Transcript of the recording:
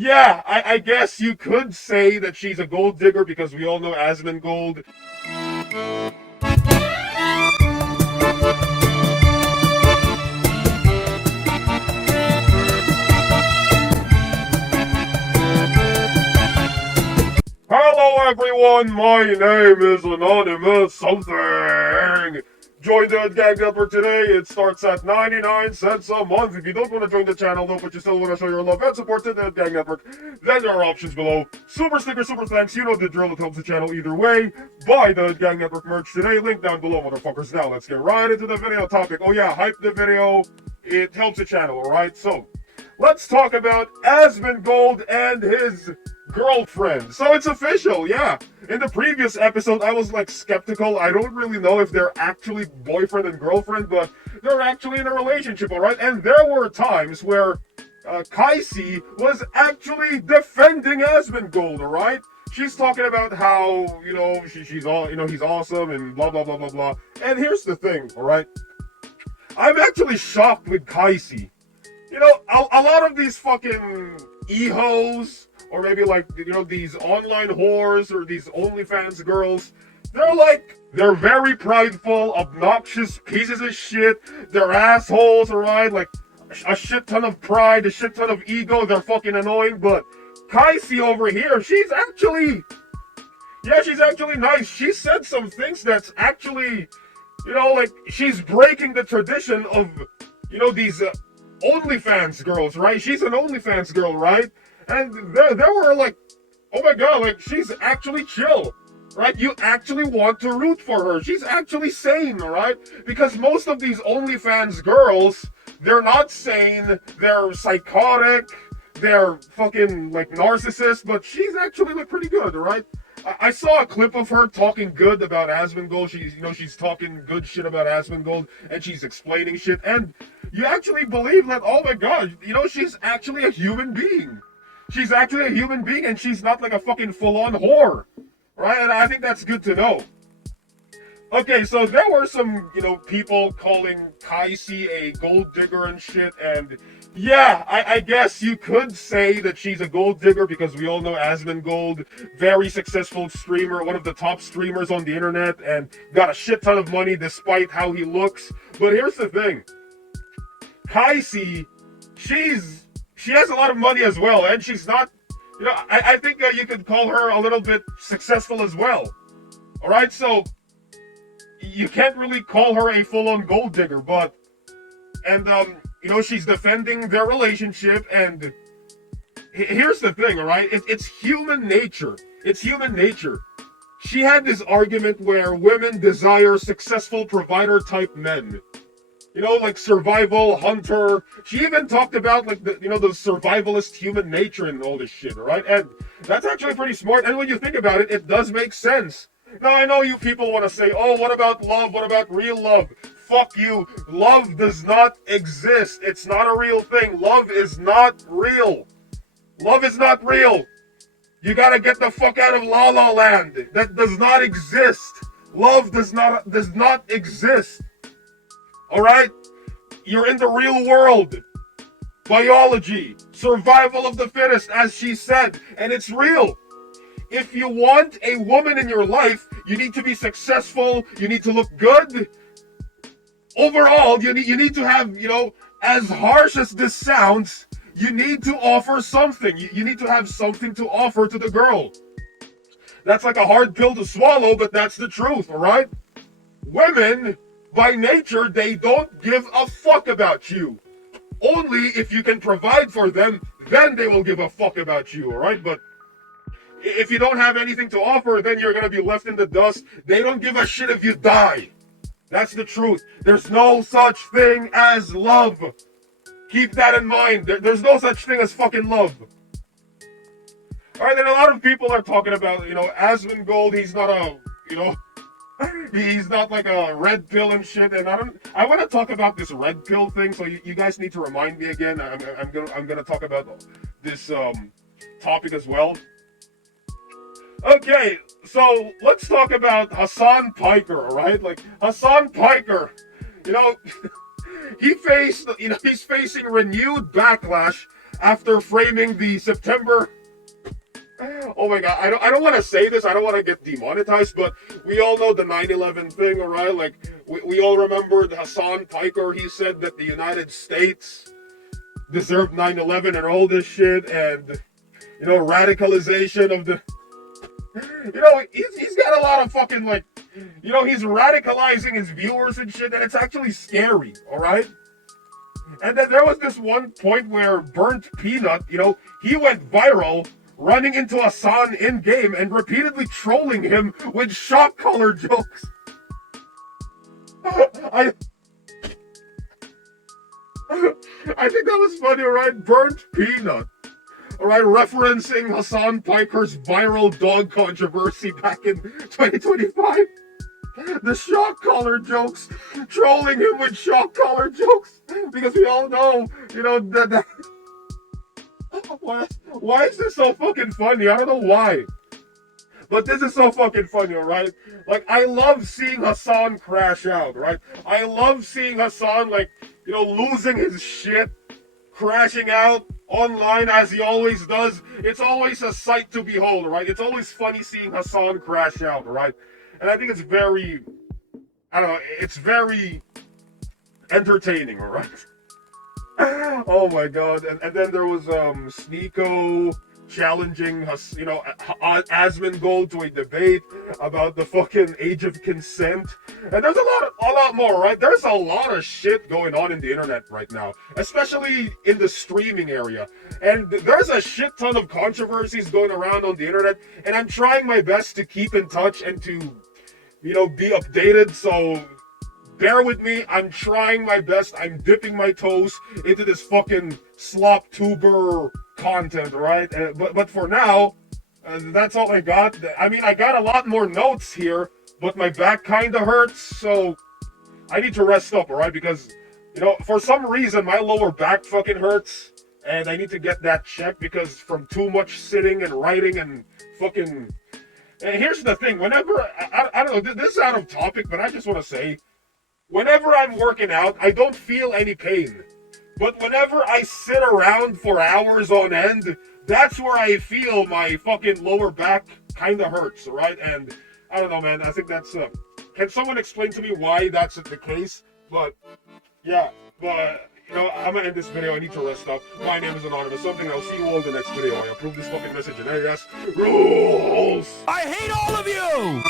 Yeah, I guess you could say that she's a gold digger because we all know Asmongold. Hello everyone, my name is Anonymous Something. Join the Gang Network today. It starts at 99 cents a month. If you don't want to join the channel though, but you still want to show your love and support to the Gang Network, then there are options below. Super sticker, super thanks, you know the drill, it helps the channel either way. Buy the Gang Network merch today, link down below, motherfuckers. Now let's get right into the video topic. Oh yeah, hype the video, it helps the channel, alright? So, let's talk about Asmongold and his girlfriend. So it's official, yeah. In the previous episode, I was like skeptical. I don't really know if they're actually boyfriend and girlfriend, but they're actually in a relationship, all right? And there were times where Kaisi was actually defending Asmongold, all right? She's talking about how, she's all, he's awesome and blah, blah, blah, blah, blah. And here's the thing, all right? I'm actually shocked with Kaisi. A lot of these fucking ehos, or maybe like, these online whores or these OnlyFans girls, they're very prideful, obnoxious pieces of shit. They're assholes, alright? Like, a shit ton of pride, a shit ton of ego. They're fucking annoying, but Kaisi over here, she's actually nice. She said some things that's actually, she's breaking the tradition of, these OnlyFans girls, right? She's an OnlyFans girl, right? And there were like, oh my god, like, she's actually chill, right? You actually want to root for her. She's actually sane, right? Because most of these OnlyFans girls, they're not sane, they're psychotic, they're fucking, like, narcissists, but she's actually, like, pretty good, right? I saw a clip of her talking good about Asmongold. She's talking good shit about Asmongold, and she's explaining shit, and you actually believe that, oh my god, she's actually a human being. She's actually a human being, and she's not like a fucking full-on whore, right? And I think that's good to know. Okay, so there were some, people calling Kaisi a gold digger and shit, and yeah, I guess you could say that she's a gold digger because we all know Asmongold, very successful streamer, one of the top streamers on the internet, and got a shit ton of money despite how he looks. But here's the thing. Kaisi, she has a lot of money as well, and she's not, I think you could call her a little bit successful as well. Alright, so you can't really call her a full-on gold digger, but, and, she's defending their relationship, and here's the thing, alright? It's human nature. It's human nature. She had this argument where women desire successful provider-type men. Like survival, hunter. She even talked about, like, the survivalist human nature and all this shit, alright? And that's actually pretty smart, and when you think about it, it does make sense. Now, I know you people want to say, oh, what about love? What about real love? Fuck you. Love does not exist. It's not a real thing. Love is not real. Love is not real. You gotta get the fuck out of La La Land. That does not exist. Love does not exist. Alright? You're in the real world. Biology. Survival of the fittest, as she said. And it's real. If you want a woman in your life, you need to be successful, you need to look good. Overall, you need to have, as harsh as this sounds, you need to offer something. You need to have something to offer to the girl. That's like a hard pill to swallow, but that's the truth, alright? Women, by nature, they don't give a fuck about you. Only if you can provide for them, then they will give a fuck about you, alright? But if you don't have anything to offer, then you're gonna be left in the dust. They don't give a shit if you die. That's the truth. There's no such thing as love. Keep that in mind. There's no such thing as fucking love. Alright, then a lot of people are talking about, Asmongold, he's not a, he's not like a red pill and shit, and I want to talk about this red pill thing, so you guys need to remind me again. I'm gonna talk about this, topic as well. Okay, so let's talk about Hassan Piker, alright? Like, Hassan Piker, he's facing renewed backlash after framing the September... Oh my god, I don't want to say this, I don't want to get demonetized, but we all know the 9/11 thing, alright? Like, we all remember Hassan Piker, he said that the United States deserved 9/11 and all this shit, and, you know, radicalization of the... You know, he's got a lot of fucking, like, you know, he's radicalizing his viewers and shit, and it's actually scary, alright? And then there was this one point where Burnt Peanut, you know, he went viral running into Hassan in-game and repeatedly trolling him with shock collar jokes. I think that was funny, alright? Burnt Peanut. Alright, referencing Hassan Piker's viral dog controversy back in 2025. The shock collar jokes, trolling him with shock collar jokes, because we all know, you know, that why is this so fucking funny? I don't know why. But this is so fucking funny, alright? Like, I love seeing Hassan crash out, right? I love seeing Hassan, like, you know, losing his shit, crashing out online as he always does. It's always a sight to behold, right? It's always funny seeing Hassan crash out, right? And I think it's very, I don't know, it's very entertaining, alright? Oh my god. And then there was Sneeko challenging, you know, Asmongold to a debate about the fucking age of consent. And there's a lot more, right? There's a lot of shit going on in the internet right now, especially in the streaming area. And there's a shit ton of controversies going around on the internet, and I'm trying my best to keep in touch and to, you know, be updated, so bear with me. I'm trying my best. I'm dipping my toes into this fucking slop tuber content, right? But for now, that's all I got. I mean, I got a lot more notes here, but my back kind of hurts, so I need to rest up, alright? Because, you know, for some reason, my lower back fucking hurts, and I need to get that checked because from too much sitting and writing and fucking... And here's the thing, whenever... I don't know, this is out of topic, but I just want to say, whenever I'm working out, I don't feel any pain. But whenever I sit around for hours on end, that's where I feel my fucking lower back kind of hurts, right? And I don't know, man. I think that's... can someone explain to me why that's the case? But, yeah. But, you know, I'm gonna end this video. I need to rest up. My name is Anonymous. Something. I'll see you all in the next video. I approve this fucking message, and yes, rules! I hate all of you!